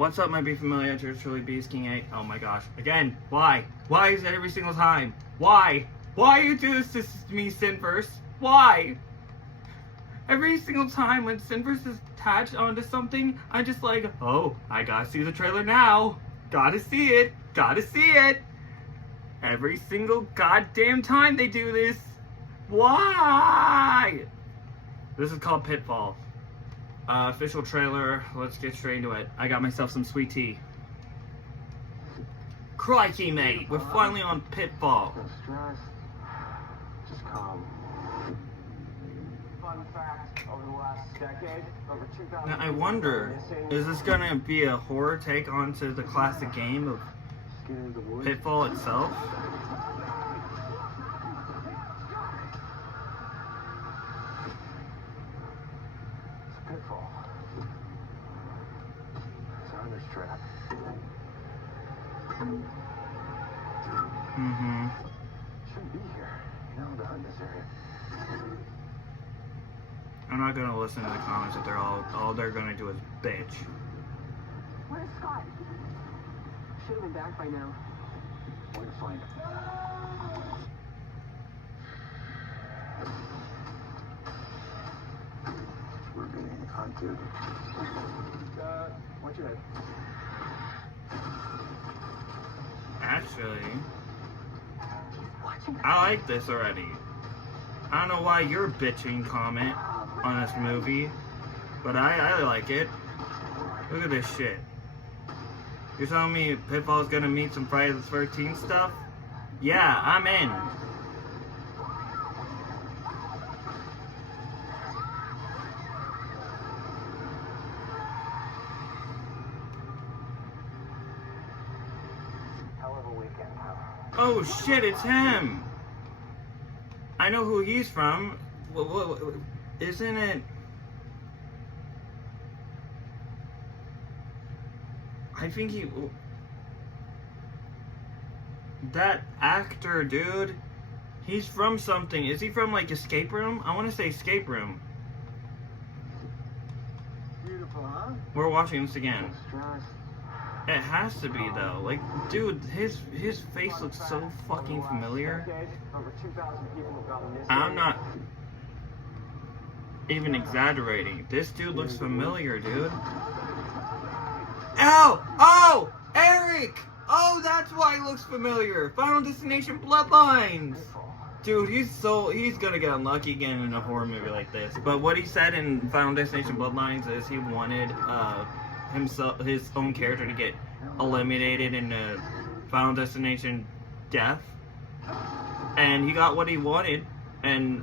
What's up, my beef familia? Truly Beast King 8. Oh my gosh. Again, why? Why is that every single time? Why? Why you do this to me, Sinverse? Why? Every single time when Sinverse is attached onto something, I'm just like, oh, I gotta see the trailer now. Gotta see it. Gotta see it. Every single goddamn time they do this. Why? This is called Pitfall. Official trailer. Let's get straight into it. I got myself some sweet tea. Crikey, mate. We're finally on Pitfall. No stress. Just calm. Fun fact, over the last decade, over 2,000 Now, I wonder, is this gonna be a horror take onto the classic game of Pitfall itself? Pitfall. It's on this trap. Mm-hmm. Shouldn't be here. You know, the hunt this area. I'm not gonna listen to the comments if all they're gonna do is bitch. Where's Scott? Should have been back by now. Where to find him? We're being hunted. Watch your head. Actually, I like this already. I don't know why you're bitching comment on this movie, but I like it. Look at this shit. You're telling me Pitfall's gonna meet some Friday the 13th stuff? Yeah, I'm in. Hell of a weekend, huh? Oh shit, it's him! I know who he's from. Isn't it? I think he... That actor, dude. He's from something. Is he from, like, Escape Room? I want to say Escape Room. Beautiful, huh? We're watching this again. Stress. It has to be, though. Like, dude, his face looks so fucking familiar. Over 2,000 people have gone missing. I'm not even exaggerating. This dude looks familiar, dude. Ow! Oh! Eric! Oh, that's why he looks familiar. Final Destination Bloodlines. Dude, he's gonna get unlucky again in a horror movie like this. But what he said in Final Destination Bloodlines is he wanted his own character to get eliminated in the Final Destination death, and he got what he wanted. And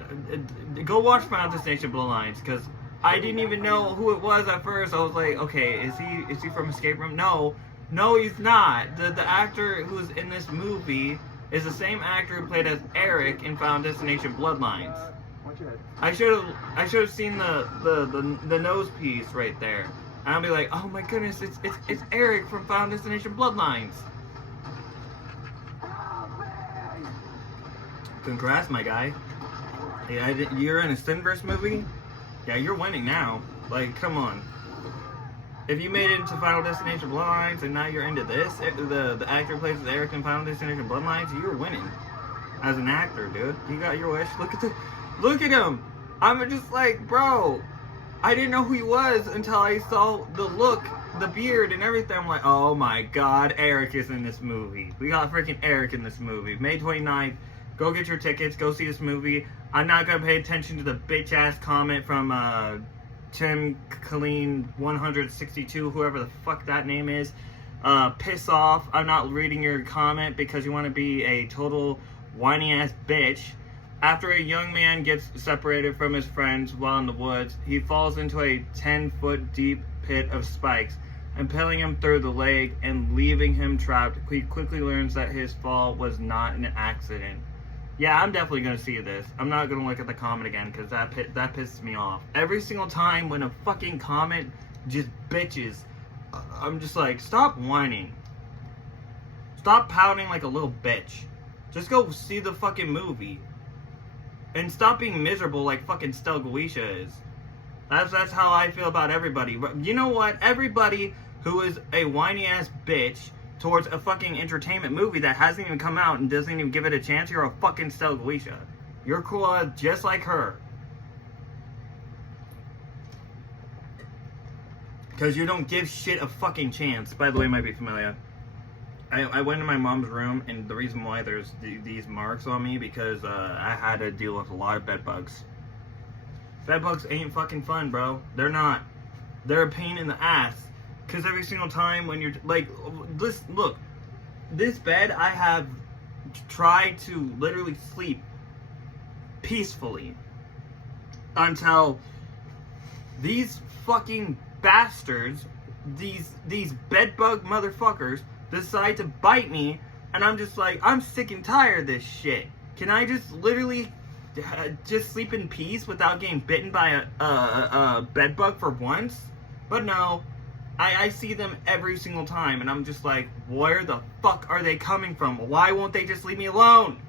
go watch Final Destination Bloodlines, because I didn't even know who it was at first. I was like, okay, is he from Escape Room? No, he's not. The actor who's in this movie is the same actor who played as Eric in Final Destination Bloodlines. I should have seen the nose piece right there. And I'll be like, oh my goodness, it's Eric from Final Destination Bloodlines. Congrats, my guy. Yeah, you're in a Sinverse movie? Yeah, you're winning now. Like, come on. If you made it into Final Destination Bloodlines and now you're into this, the actor who plays as Eric in Final Destination Bloodlines, you're winning. As an actor, dude. You got your wish. Look at him! I'm just like, bro, I didn't know who he was until I saw the look, the beard, and everything. I'm like, oh my god, Eric is in this movie. We got freaking Eric in this movie. May 29th. Go get your tickets. Go see this movie. I'm not going to pay attention to the bitch-ass comment from Tim Colleen 162, whoever the fuck that name is. Piss off. I'm not reading your comment because you want to be a total whiny-ass bitch. After a young man gets separated from his friends while in the woods, he falls into a 10-foot deep pit of spikes, impaling him through the leg and leaving him trapped. He quickly learns that his fall was not an accident. Yeah, I'm definitely going to see this. I'm not going to look at the comment again because that pisses me off. Every single time when a fucking comment just bitches, I'm just like, stop whining. Stop pouting like a little bitch. Just go see the fucking movie. And stop being miserable like fucking Stelgoisha is. That's how I feel about everybody. You know what? Everybody who is a whiny ass bitch towards a fucking entertainment movie that hasn't even come out and doesn't even give it a chance, you're a fucking Stelgoisha. You're cool just like her. Because you don't give shit a fucking chance. By the way, might be familiar. I went to my mom's room, and the reason why there's these marks on me, because I had to deal with a lot of bed bugs. Bed bugs ain't fucking fun, bro. They're not. They're a pain in the ass. Because every single time when you're, like, look, this bed, I have tried to literally sleep peacefully until these fucking bastards, these bedbug motherfuckers, decide to bite me, and I'm just like, I'm sick and tired of this shit. Can I just literally just sleep in peace without getting bitten by a bedbug for once? But no, I see them every single time, and I'm just like, where the fuck are they coming from? Why won't they just leave me alone?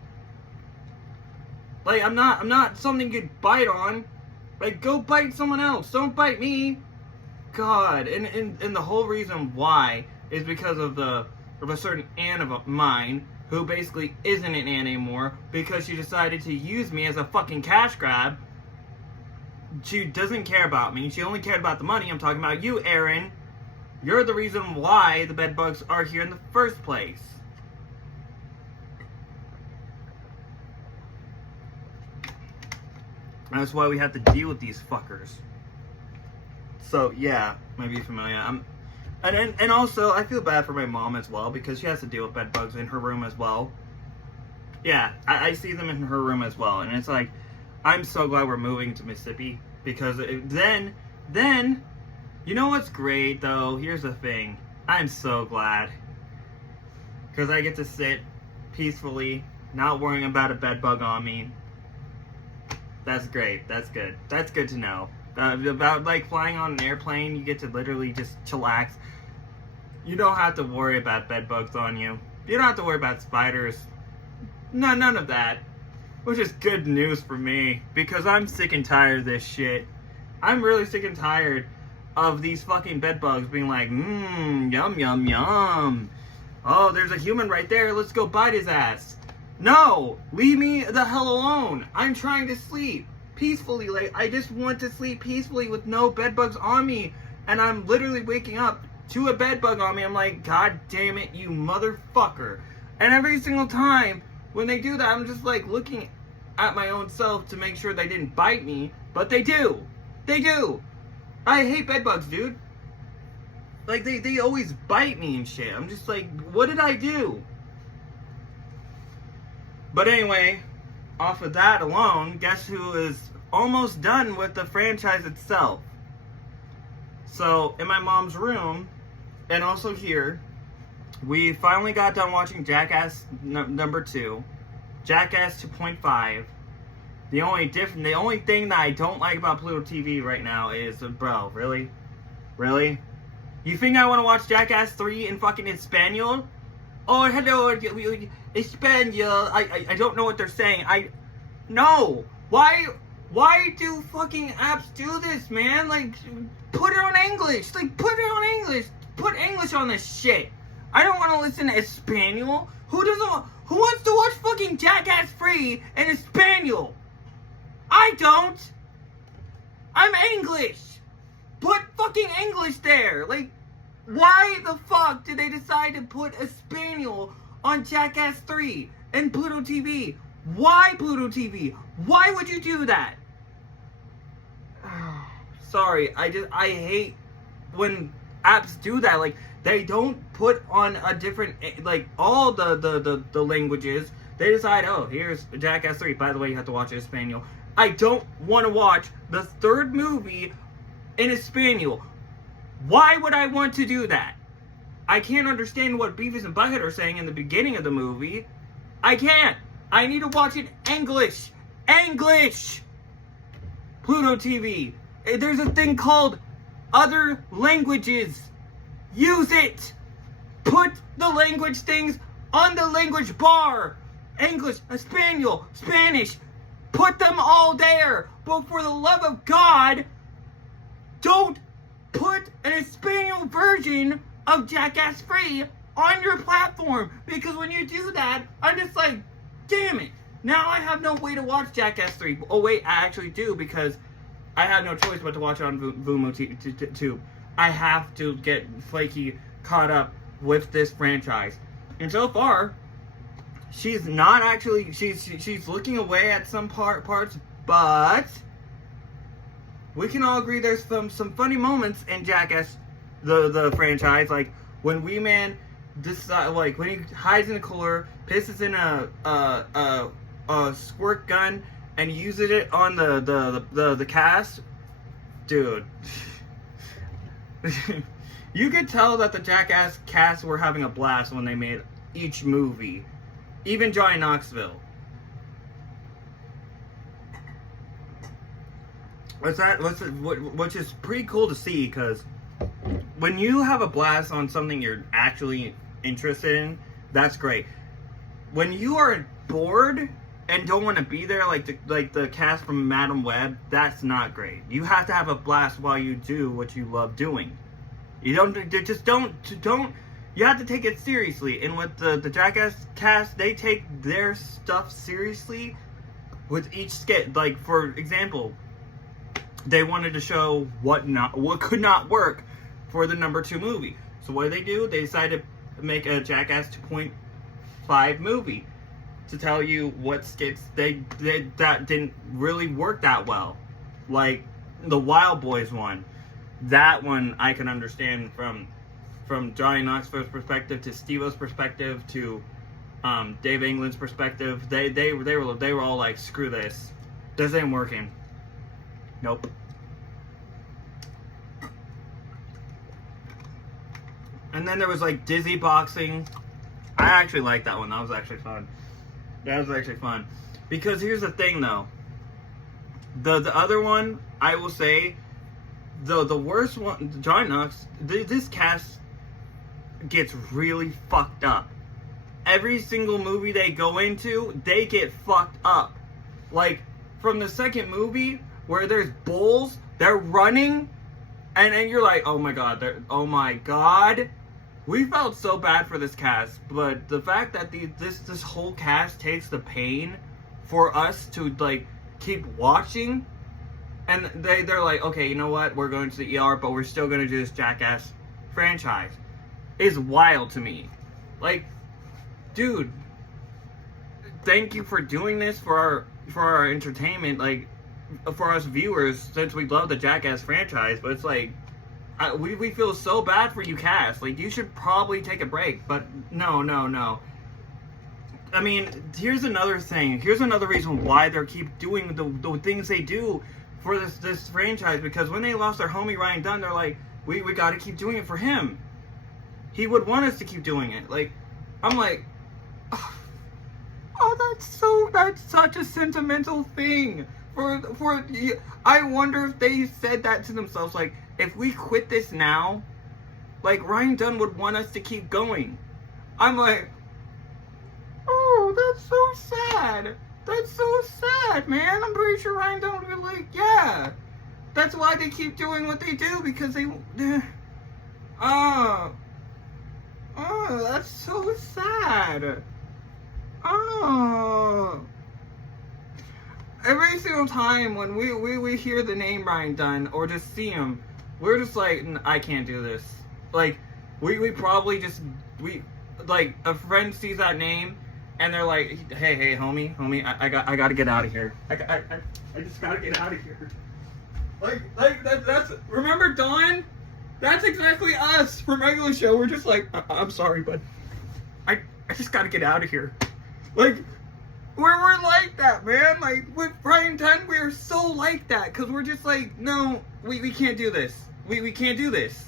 Like, I'm not something you could bite on. Like, go bite someone else. Don't bite me. God, and the whole reason why is because of a certain aunt of mine who basically isn't an aunt anymore because she decided to use me as a fucking cash grab. She doesn't care about me. She only cared about the money. I'm talking about you, Aaron. You're the reason why the bed bugs are here in the first place. That's why we have to deal with these fuckers. So, yeah, might be familiar. And also, I feel bad for my mom as well, because she has to deal with bed bugs in her room as well. Yeah, I see them in her room as well, and it's like, I'm so glad we're moving to Mississippi, because then, you know what's great, though? Here's the thing. I'm so glad. Because I get to sit peacefully, not worrying about a bed bug on me. That's great. That's good. That's good to know. About, like, flying on an airplane, you get to literally just chillax. You don't have to worry about bed bugs on you. You don't have to worry about spiders. No, none of that. Which is good news for me, because I'm sick and tired of this shit. I'm really sick and tired of these fucking bed bugs being like, yum, yum, yum. Oh, there's a human right there. Let's go bite his ass. No, leave me the hell alone. I'm trying to sleep peacefully. Like, I just want to sleep peacefully with no bed bugs on me, and I'm literally waking up to a bed bug on me. I'm like, God damn it, you motherfucker. And every single time when they do that, I'm just like looking at my own self to make sure they didn't bite me, but they do. They do. I hate bed bugs, dude. Like, they always bite me and shit. I'm just like, what did I do? But anyway, off of that alone, guess who is almost done with the franchise itself? So, in my mom's room, and also here, we finally got done watching Jackass number 2, Jackass 2.5. The only thing that I don't like about Pluto TV right now is, bro, really? Really? You think I want to watch Jackass 3 in fucking Espanol? Oh, hello, Espanol. I don't know what they're saying. No. Why do fucking apps do this, man? Like, put it on English. Like, put it on English. Put English on this shit. I don't want to listen to Espanol. Who wants to watch fucking Jackass 3 in Espanol? I don't. I'm English. Put fucking English there. Like, why the fuck did they decide to put Espanol on Jackass 3 and Pluto TV? Why Pluto TV? Why would you do that? Sorry, I hate when apps do that. Like, they don't put on a different, like, all the languages. They decide, oh, here's Jackass 3. By the way, you have to watch it in Espanol. I don't want to watch the third movie in Espanol. Why would I want to do that? I can't understand what Beavis and Butthead are saying in the beginning of the movie. I can't. I need to watch it English. English! Pluto TV. There's a thing called other languages. Use it. Put the language things on the language bar. English, Espanol, Spanish. Put them all there. But for the love of God, don't put an Espanol version of Jackass Free on your platform. Because when you do that, I'm just like, damn it. Now I have no way to watch Jackass 3. Oh wait, I actually do, because I have no choice but to watch it on Tube. I have to get Flaky caught up with this franchise. And so far, she's not actually, she's looking away at some parts, but we can all agree there's some funny moments in Jackass, the franchise, like when Wee Man like when he hides in a cooler, pisses in a squirt gun and uses it on the cast, dude. You could tell that the Jackass cast were having a blast when they made each movie, even Johnny Knoxville. Which is pretty cool to see, because when you have a blast on something you're actually interested in, that's great. When you are bored and don't want to be there, like the cast from Madam Web, that's not great. You have to have a blast while you do what you love doing. You don't. You have to take it seriously. And with the Jackass cast, they take their stuff seriously with each skit. Like, for example, they wanted to show what could not work for the number 2 movie. So what do? They decided to make a Jackass 2.5 movie to tell you what skits that didn't really work that well. Like the Wild Boys one. That one I can understand from Johnny Knoxville's perspective to Steve-O's perspective to Dave England's perspective. They were all like, screw this. This ain't working. Nope. And then there was like Dizzy Boxing. I actually liked that one. That was actually fun. Because here's the thing though. The other one, I will say, the worst one, Johnny Knox, this cast gets really fucked up. Every single movie they go into, they get fucked up. Like, from the second movie, where there's bulls, they're running, and you're like, oh my god. We felt so bad for this cast, but the fact that this whole cast takes the pain for us to, like, keep watching, and they're like, okay, you know what, we're going to the ER, but we're still going to do this Jackass franchise, is wild to me. Like, dude, thank you for doing this for our entertainment, like, for us viewers, since we love the Jackass franchise, but it's like, we feel so bad for you cast. Like, you should probably take a break, but no. I mean, here's another thing. Here's another reason why they keep doing the things they do for this franchise, because when they lost their homie Ryan Dunn, they're like, we got to keep doing it for him. He would want us to keep doing it. Like, I'm like, oh, that's such a sentimental thing. I wonder if they said that to themselves, like, if we quit this now, like, Ryan Dunn would want us to keep going. I'm like, oh, that's so sad. That's so sad, man. I'm pretty sure Ryan Dunn would be like, yeah. That's why they keep doing what they do, because they, oh, that's so sad. Oh. Every single time when we hear the name Ryan Dunn or just see him, we're just like, I can't do this. Like, we probably just, like, a friend sees that name and they're like, hey, homie, I gotta get out of here. I just gotta get out of here. Like that's remember Dawn? That's exactly us from Regular Show. We're just like, I'm sorry, but I just gotta get out of here. Like, we're like that, man. Like, with Ryan Dunn, we're so like that, because we're just like, no, we can't do this. We can't do this.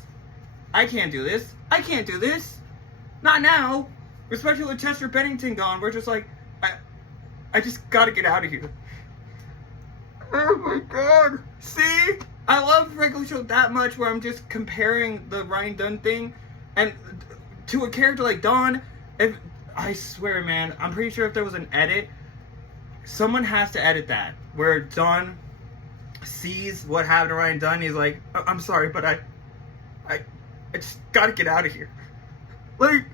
I can't do this. I can't do this. Not now. Especially with Chester Bennington gone, we're just like, I just gotta get out of here. Oh my god. See? I love Regular Show that much where I'm just comparing the Ryan Dunn thing and to a character like Dawn. If I swear, man, I'm pretty sure if there was an edit, someone has to edit that, where Dawn sees what happened to Ryan Dunn. He's like, I'm sorry, but I just gotta get out of here. Like,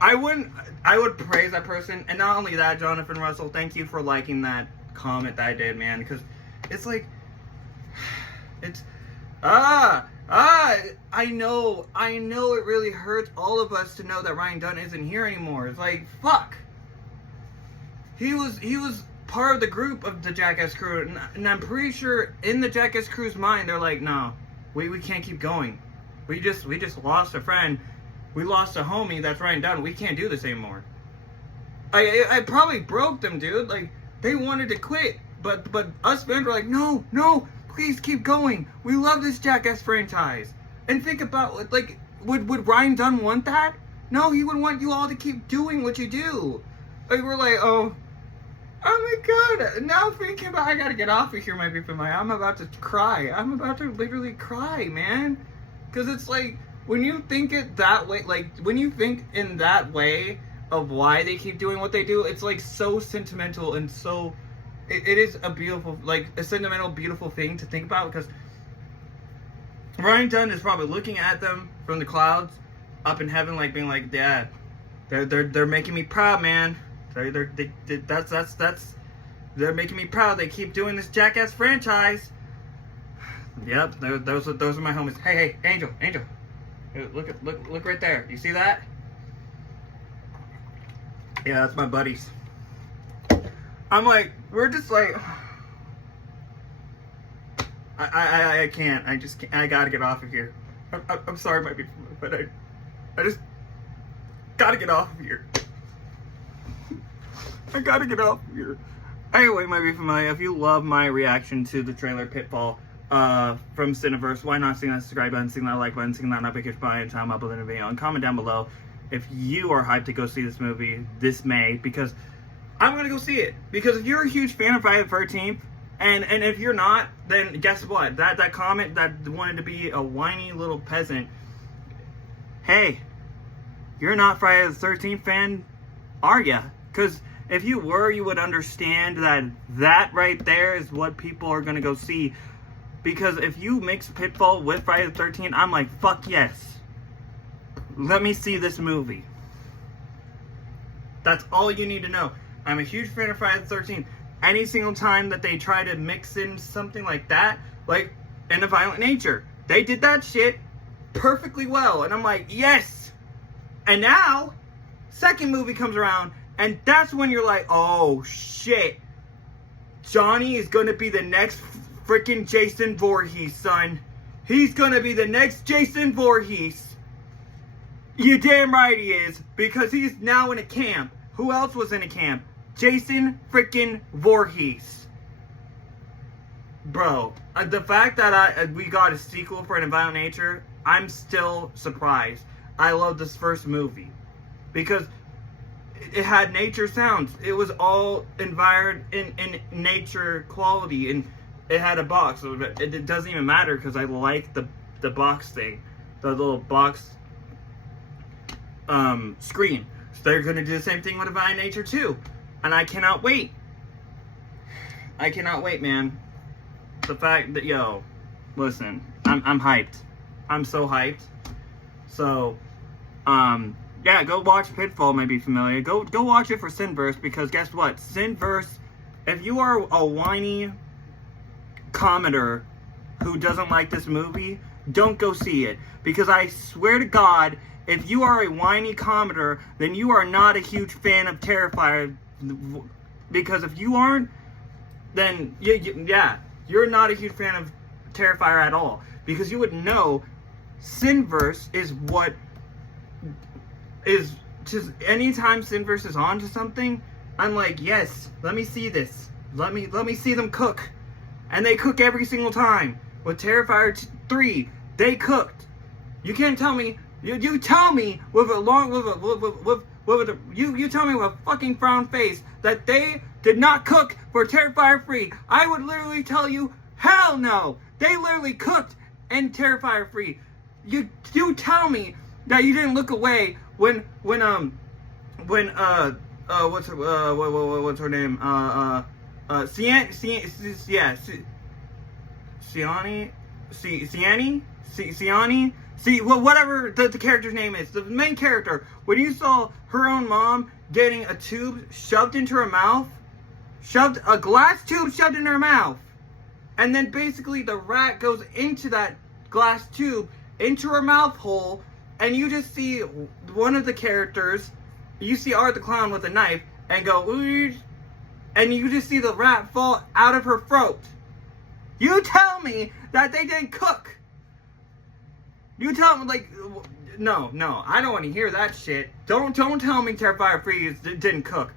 I would praise that person, and not only that, Jonathan Russell, thank you for liking that comment that I did, man, because it's like, it's, I know it really hurts all of us to know that Ryan Dunn isn't here anymore. It's like, fuck. He was part of the group of the Jackass crew, and I'm pretty sure in the Jackass crew's mind, they're like, no, we can't keep going. We just lost a friend. We lost a homie that's Ryan Dunn. We can't do this anymore. I probably broke them, dude. Like, they wanted to quit, but us fans were like, no, please keep going. We love this Jackass franchise. And think about, like, would Ryan Dunn want that? No, he would want you all to keep doing what you do. Like, we're like, oh my god. Now thinking about, I gotta get off of here, my people. I'm about to cry. I'm about to literally cry, man. Because it's like, when you think it that way, like, when you think in that way of why they keep doing what they do, it's like so sentimental and so, it is a beautiful, like, a sentimental, beautiful thing to think about, because Ryan Dunn is probably looking at them from the clouds up in heaven, like, being like, Dad, they're making me proud, man. They're making me proud. They keep doing this Jackass franchise. Yep, those are my homies. Hey, Angel. Look right there. You see that? Yeah, that's my buddies. I'm like, we're just like, I can't. I gotta get off of here. I'm sorry, my people, but I just gotta get off of here. I gotta get off of here. Anyway, my people, if you love my reaction to the trailer Pitfall from Cineverse, why not sing that subscribe button, sing that like button, sing that notification button and time uploading a video, and comment down below if you are hyped to go see this movie this May, because I'm gonna go see it. Because if you're a huge fan of Friday the 13th, and if you're not, then guess what? That comment that wanted to be a whiny little peasant, hey, you're not Friday the 13th fan, are ya? Because if you were, you would understand that right there is what people are gonna go see. Because if you mix Pitfall with Friday the 13th, I'm like, fuck yes. Let me see this movie. That's all you need to know. I'm a huge fan of Friday the 13th. Any single time that they try to mix in something like that, like in a violent nature, they did that shit perfectly well. And I'm like, yes. And now, second movie comes around, and that's when you're like, oh shit. Johnny is gonna be the next freaking Jason Voorhees, son. He's gonna be the next Jason Voorhees. You damn right he is, because he's now in a camp. Who else was in a camp? Jason freaking Voorhees. Bro, the fact that we got a sequel for an Violent Nature, I'm still surprised. I love this first movie because it had nature sounds. It was all environed in nature quality, and it had a box. So it doesn't even matter because I like the box thing, the little box screen. So they're gonna do the same thing with a Violent Nature too, and I cannot wait. I cannot wait, man. The fact that, yo, listen, I'm hyped. I'm so hyped. So, yeah, go watch Pitfall, may be familiar. Go watch it for Cineverse, because guess what? Cineverse, if you are a whiny commenter who doesn't like this movie, don't go see it. Because I swear to God, if you are a whiny commenter, then you are not a huge fan of Terrifier. Because if you aren't, then yeah, you're not a huge fan of Terrifier at all. Because you would know Cineverse is what is just, anytime Cineverse is on to something, I'm like, yes, let me see this. Let me see them cook. And they cook every single time. With Terrifier 3, they cooked. You can't tell me, you tell me with a long, you tell me with a fucking frown face that they did not cook for Terrifier 3. I would literally tell you, hell no. They literally cooked in Terrifier 3. You tell me that you didn't look away when what's her name? Siani? See, well, whatever the character's name is, the main character, when you saw her own mom getting a tube shoved into her mouth, a glass tube shoved in her mouth, and then basically the rat goes into that glass tube, into her mouth hole, and you just see one of the characters, you see Art the Clown with a knife, and go, ooh, and you just see the rat fall out of her throat. You tell me that they didn't cook. You tell me, like, no, I don't want to hear that shit. Don't tell me Terrifier 3 didn't cook.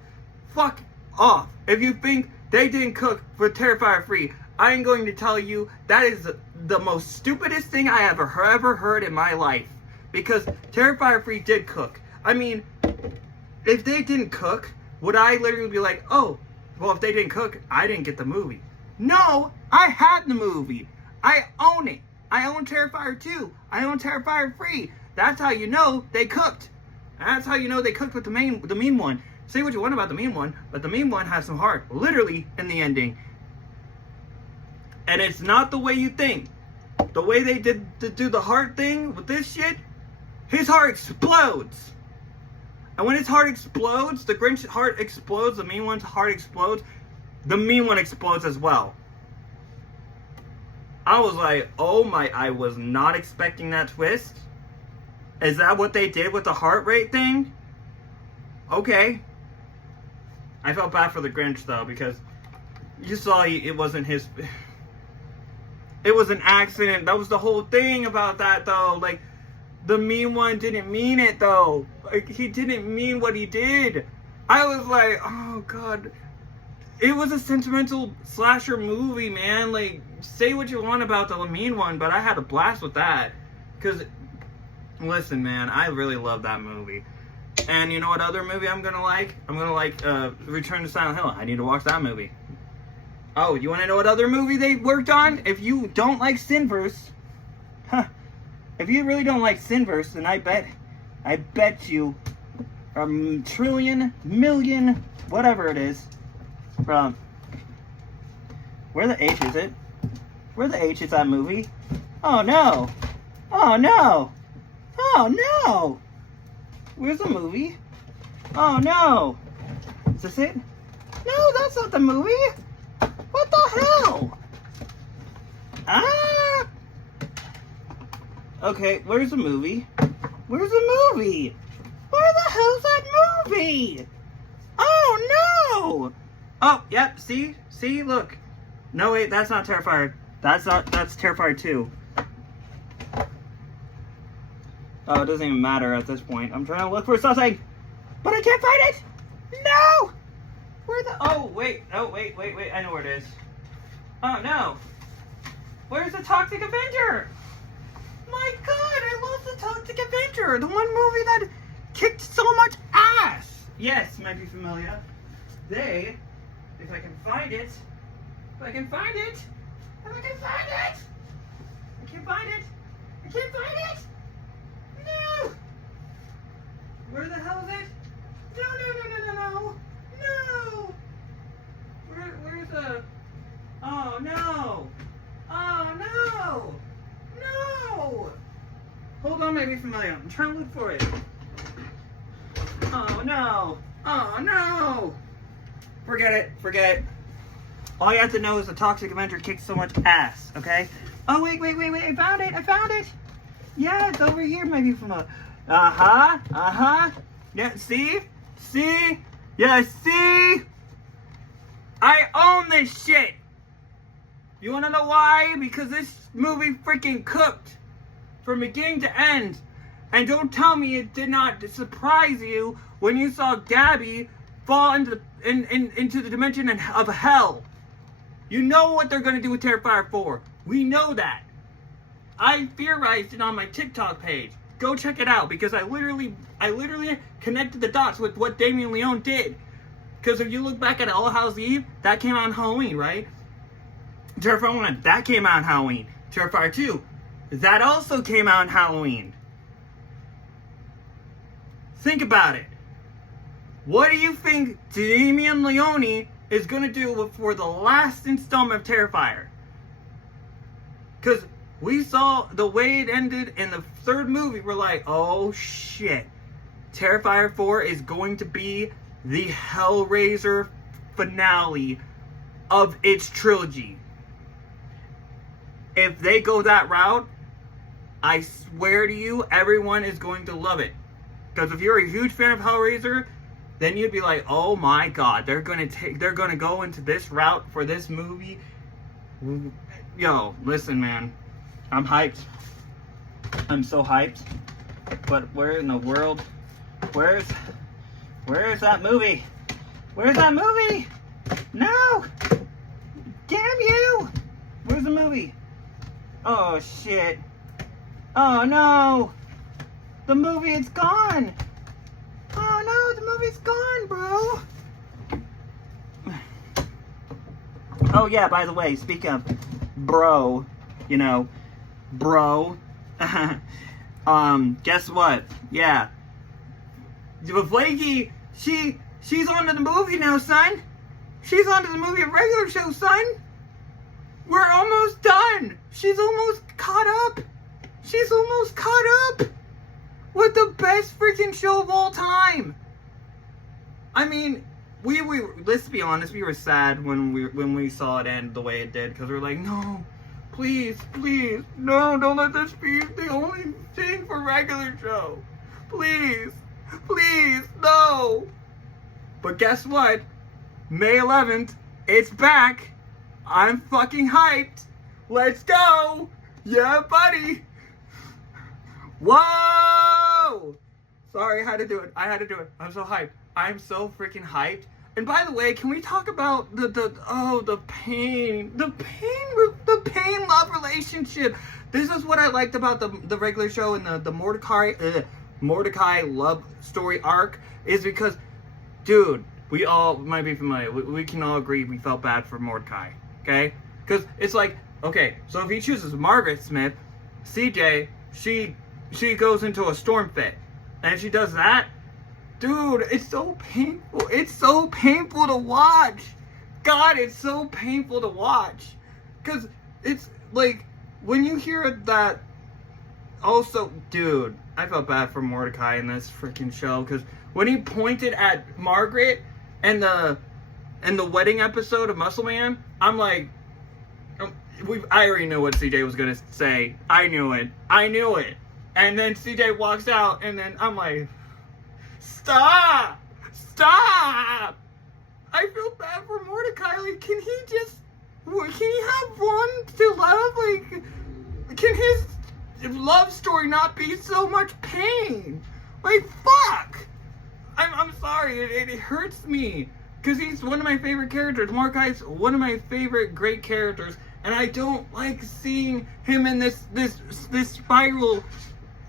Fuck off. If you think they didn't cook for Terrifier 3, I am going to tell you that is the most stupidest thing I ever heard in my life. Because Terrifier 3 did cook. I mean, if they didn't cook, would I literally be like, oh, well, if they didn't cook, I didn't get the movie. No, I had the movie. I own it. I own Terrifier 2. I own Terrifier 3. That's how you know they cooked. That's how you know they cooked with the mean one. Say what you want about the mean one, but the mean one has some heart, literally, in the ending. And it's not the way you think. The way they did to do the heart thing with this shit, his heart explodes. And when his heart explodes, the Grinch's heart explodes, the mean one's heart explodes, the mean one explodes as well. I was like, oh my, I was not expecting that twist. Is that what they did with the heart rate thing? Okay. I felt bad for the Grinch though, because you saw it wasn't his... It was an accident. That was the whole thing about that though. Like, the mean one didn't mean it though. Like, he didn't mean what he did. I was like, oh god. It was a sentimental slasher movie, man. Like, say what you want about the mean one, but I had a blast with that. Because, listen, man, I really love that movie. And you know what other movie I'm gonna like? I'm gonna like Return to Silent Hill. I need to watch that movie. Oh, you want to know what other movie they worked on? If you don't like Sinverse, if you really don't like Sinverse, then I bet you a trillion, million, whatever it is, from where the H is it? Where the H is that movie? Oh no! Oh no! Oh no! Where's the movie? Oh no! Is this it? No, that's not the movie! What the hell? Ah! Okay, where's the movie? Where's the movie? Where the hell's that movie? Oh no! Oh, yep, see? See, look. No, wait, that's not Terrifier. That's Terrifier 2. Oh, it doesn't even matter at this point. I'm trying to look for something, but I can't find it! No! Where the... Oh, wait, I know where it is. Oh, no. Where's the Toxic Avenger? My god, I love the Toxic Avenger! The one movie that kicked so much ass! Yes, might be familiar. They... If I can find it. If I can find it. If I can find it. I can't find it. I can't find it. No. Where the hell is it? No. No. Where's the... Oh, no. Oh, no. No. Hold on, maybe familiar. I'm trying to look for it. Oh, no. Oh, no. Forget it. All you have to know is the Toxic Avenger kicked so much ass, okay? Oh, wait. I found it. Yeah, it's over here, maybe from a... Yeah, see? Yeah, see? I own this shit. You wanna know why? Because this movie freaking cooked from beginning to end. And don't tell me it did not surprise you when you saw Gabby fall into the dimension of hell. You know what they're going to do with Terrifier 4. We know that. I theorized it on my TikTok page. Go check it out, because I literally connected the dots with what Damien Leone did. Because if you look back at All Hallows Eve, that came out on Halloween, right? Terrifier 1, that came out on Halloween. Terrifier 2, that also came out on Halloween. Think about it. What do you think Damien Leone is going to do for the last installment of Terrifier? Because we saw the way it ended in the third movie. We're like, oh shit. Terrifier 4 is going to be the Hellraiser finale of its trilogy. If they go that route, I swear to you, everyone is going to love it. Because if you're a huge fan of Hellraiser, then you'd be like, oh my god, they're gonna go into this route for this movie. Yo, listen, man, I'm hyped. I'm so hyped. But where in the world? Where's that movie? Where's that movie? No! Damn you! Where's the movie? Oh shit! Oh no! The movie, it's gone! Oh no, the movie's gone, bro! Oh yeah, by the way, speaking of bro, you know, bro, guess what? Yeah. But Flaky, she's on to the movie now, son! She's on to the movie, a regular show, son! We're almost done! She's almost caught up! She's almost caught up! With the best freaking show of all time! I mean, we let's be honest, we were sad when we saw it end the way it did, because we were like, no, please, no, don't let this be the only thing for regular show. Please, no! But guess what? May 11th, it's back! I'm fucking hyped! Let's go! Yeah, buddy! Whoa! Sorry, I had to do it. I'm so hyped. I'm so freaking hyped. And by the way, can we talk about the pain love relationship? This is what I liked about the regular show and the Mordecai love story arc, is because, dude, we all might be familiar. We can all agree we felt bad for Mordecai, okay? Because it's like, okay, so if he chooses Margaret Smith, CJ, she goes into a storm fit, and she does that. Dude, it's so painful. It's so painful to watch. God, it's so painful to watch. Because it's like, when you hear that, also, dude, I felt bad for Mordecai in this freaking show. Because when he pointed at Margaret and the wedding episode of Muscle Man, I'm like, I already knew what CJ was going to say. I knew it. And then CJ walks out, and then I'm like, stop! I feel bad for Mordecai. Like, can he have one to love? Like, can his love story not be so much pain? Like, fuck! I'm sorry, it hurts me. Because he's one of my favorite characters. Mordecai's one of my favorite great characters. And I don't like seeing him in this spiral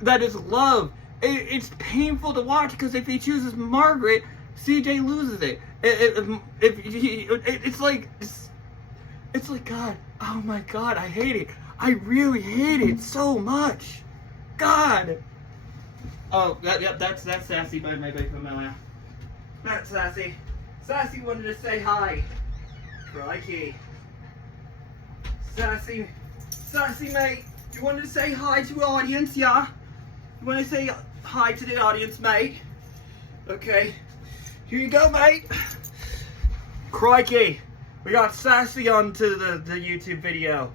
that is love. It's painful to watch, because if he chooses Margaret, CJ loses it. It's like, God, oh my God, I hate it. I really hate it so much. God. Oh, that's Sassy by my big familia. That's Sassy. Sassy wanted to say hi. Crikey. Sassy mate, you wanted to say hi to the audience, yeah? You want to say hi to the audience, mate? Okay. Here you go, mate. Crikey. We got Sassy onto the YouTube video.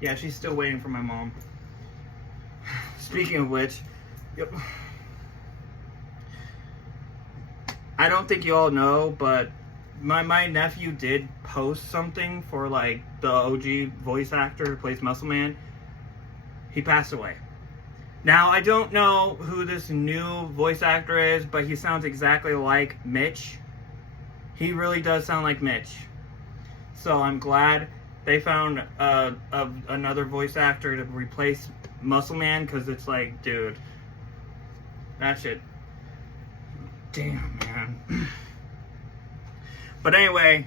Yeah, she's still waiting for my mom. Speaking of which, yep. I don't think you all know, but my nephew did post something for, like, the OG voice actor who plays Muscle Man. He passed away. Now, I don't know who this new voice actor is, but he sounds exactly like Mitch. He really does sound like Mitch. So I'm glad they found another voice actor to replace Muscle Man, because it's like, dude, that shit. Damn, man. But anyway,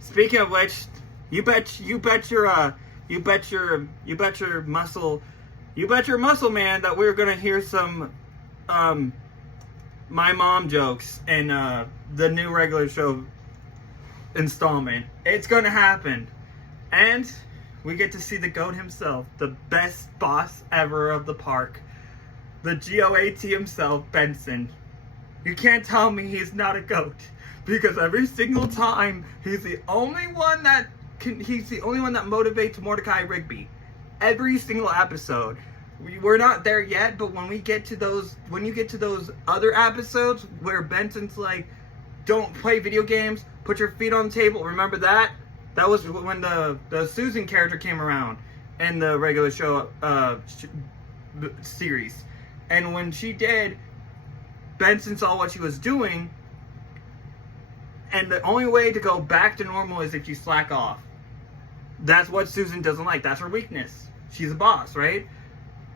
speaking of which, you bet your muscle man that we're gonna hear some my mom jokes in the new regular show installment. It's gonna happen. And we get to see the GOAT himself, the best boss ever of the park, the GOAT himself, Benson. You can't tell me he's not a GOAT, because every single time he's the only one that motivates Mordecai Rigby. Every single episode. We're not there yet, but when you get to those other episodes where Benson's like, don't play video games, put your feet on the table. Remember that? That was when the Susan character came around in the regular show series. And when she did, Benson saw what she was doing, and the only way to go back to normal is if you slack off. That's what Susan doesn't like. That's her weakness. She's a boss, right?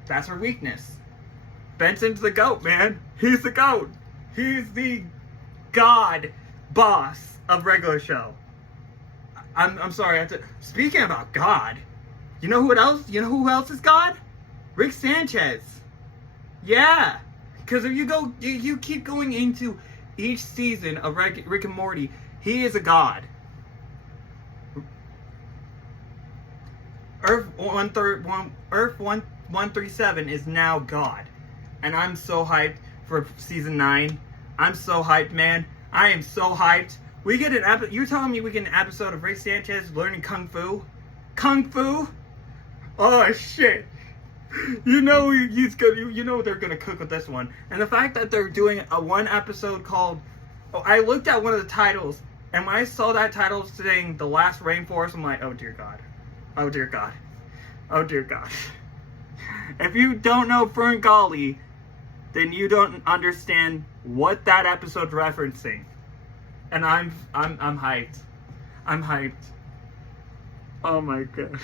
That's her weakness. Benson's the GOAT, man. He's the GOAT. He's the God boss of regular show. I'm sorry. Speaking about God, you know who else? You know who else is God? Rick Sanchez. Yeah, because if you keep going into each season of Rick and Morty, he is a god. Earth 137 is now God, and I'm so hyped for season 9. I'm so hyped, man. I am so hyped. We get an episode. You're telling me we get an episode of Rick Sanchez learning kung fu? Kung fu? Oh shit! You know he's good. You know they're gonna cook with this one, and the fact that they're doing a one episode called. Oh, I looked at one of the titles, and when I saw that title saying "The Last Rainforest," I'm like, oh dear God, oh dear God, oh dear God. If you don't know Ferngully, then you don't understand what that episode's referencing, and I'm hyped. I'm hyped. Oh my God.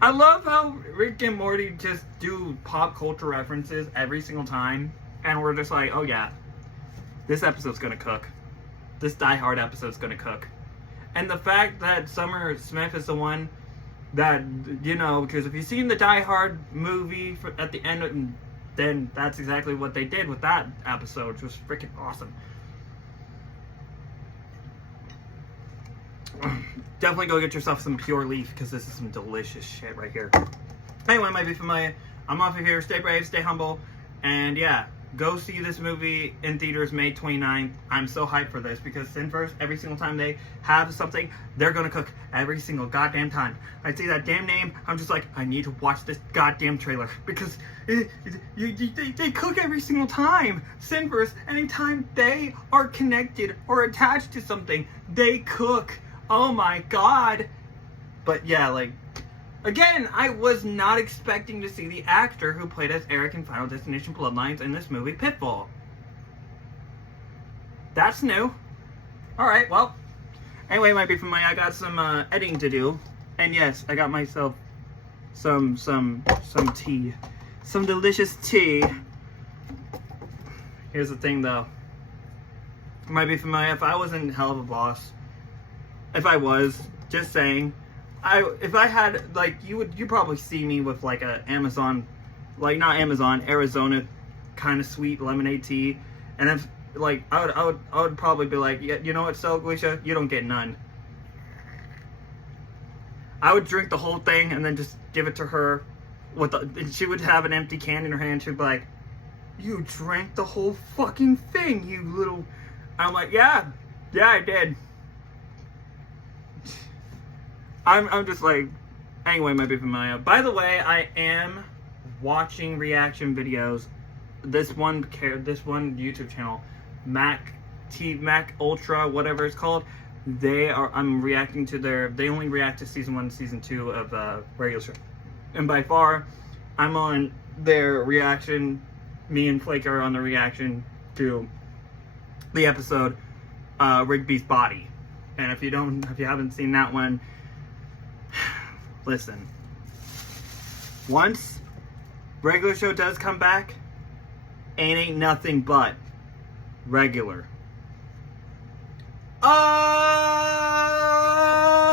I love how Rick and Morty just do pop culture references every single time, and we're just like, oh yeah, this episode's gonna cook. This Die Hard episode's gonna cook. And the fact that Summer Smith is the one that, you know, because if you've seen the Die Hard movie at the end, then that's exactly what they did with that episode, which was freaking awesome. Definitely go get yourself some Pure Leaf, because this is some delicious shit right here. Anyway, might be familiar. I'm off of here. Stay brave, stay humble, and yeah, go see this movie in theaters May 29th. I'm so hyped for this, because Sinverse, every single time they have something, they're gonna cook every single goddamn time. I see that damn name, I'm just like, I need to watch this goddamn trailer, because they cook every single time. Sinverse, anytime they are connected or attached to something, they cook. Oh my God. But yeah, like, again, I was not expecting to see the actor who played as Eric in Final Destination Bloodlines in this movie, Pitfall. That's new. Alright, well, anyway, might be from I got some editing to do. And yes, I got myself some tea. Some delicious tea. Here's the thing though. Might be familiar, if I wasn't hell of a boss, if I was, just saying, if I had, like, you probably see me with like a Amazon, like not Amazon, Arizona kind of sweet lemonade tea, and if like I would probably be like, yeah, you know what, so Alicia, you don't get none. I would drink the whole thing and then just give it to her and she would have an empty can in her hand. She'd be like, you drank the whole fucking thing, you little. I'm like, yeah, I did. I'm just like, anyway, might be familiar. By the way, I am watching reaction videos. This one YouTube channel, Mac Ultra, whatever it's called. I'm reacting to they only react to season 1 and season 2 of regular show. And by far, I'm on their reaction. Me and Flake are on the reaction to the episode Rigby's Body. And if you haven't seen that one, listen. Once regular show does come back, ain't nothing but regular.